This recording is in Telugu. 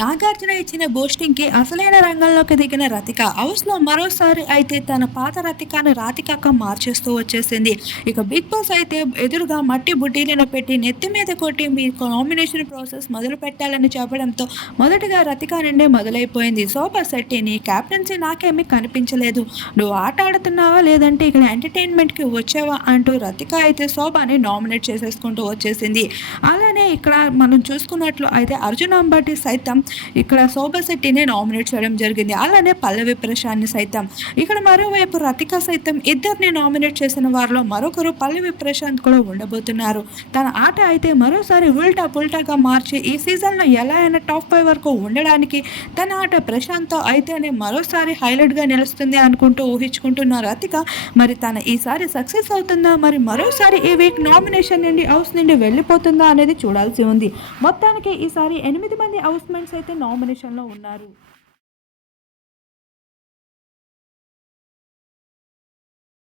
నాగార్జున ఇచ్చిన బోస్టింగ్కి అసలైన రంగంలోకి దిగిన రతిక హౌస్లో మరోసారి అయితే తన పాత రతికాను రాతికాక మార్చేస్తూ వచ్చేసింది. ఇక బిగ్ బాస్ అయితే ఎదురుగా మట్టి బుడ్డీలను పెట్టి నెత్తి మీద కొట్టి మీ నామినేషన్ ప్రాసెస్ మొదలు పెట్టాలని చెప్పడంతో మొదటగా రతిక నుండే మొదలైపోయింది. సోఫా శెట్టి నీ క్యాప్టెన్సీ నాకేమీ కనిపించలేదు. నువ్వు ఆట ఆడుతున్నావా లేదంటే ఇక్కడ ఎంటర్టైన్మెంట్కి వచ్చావా అంటూ రతిక అయితే శోభాని నామినేట్ చేసేసుకుంటూ వచ్చేసింది. అలా ఇక్కడ మనం చూసుకున్నట్లు అయితే అర్జున్ అంబటి సైతం ఇక్కడ శోభశెట్టిని నామినేట్ చేయడం జరిగింది. అలానే పల్లవి ప్రశాంత్ని సైతం. ఇక్కడ మరోవైపు రతిక సైతం ఇద్దరిని నామినేట్ చేసిన వారిలో మరొకరు పల్లవి ప్రశాంత్ కూడా ఉండబోతున్నారు. తన ఆట అయితే మరోసారి ఉల్టా పుల్టాగా మార్చి ఈ సీజన్లో ఎలా అయినా టాప్ ఫైవ్ వరకు ఉండడానికి తన ఆట ప్రశాంత్తో అయితేనే మరోసారి హైలైట్గా నిలుస్తుంది అనుకుంటూ ఊహించుకుంటున్న రతిక మరి తన ఈసారి సక్సెస్ అవుతుందా? మరి మరోసారి ఈ వీక్ నామినేషన్ నుండి హౌస్ నుండి వెళ్ళిపోతుందా అనేది చూడాలి. చూడాల్సి ఉంది. మొత్తానికి ఈసారి ఎనిమిది మంది హౌస్ మెంట్స్ అయితే నామినేషన్లో ఉన్నారు.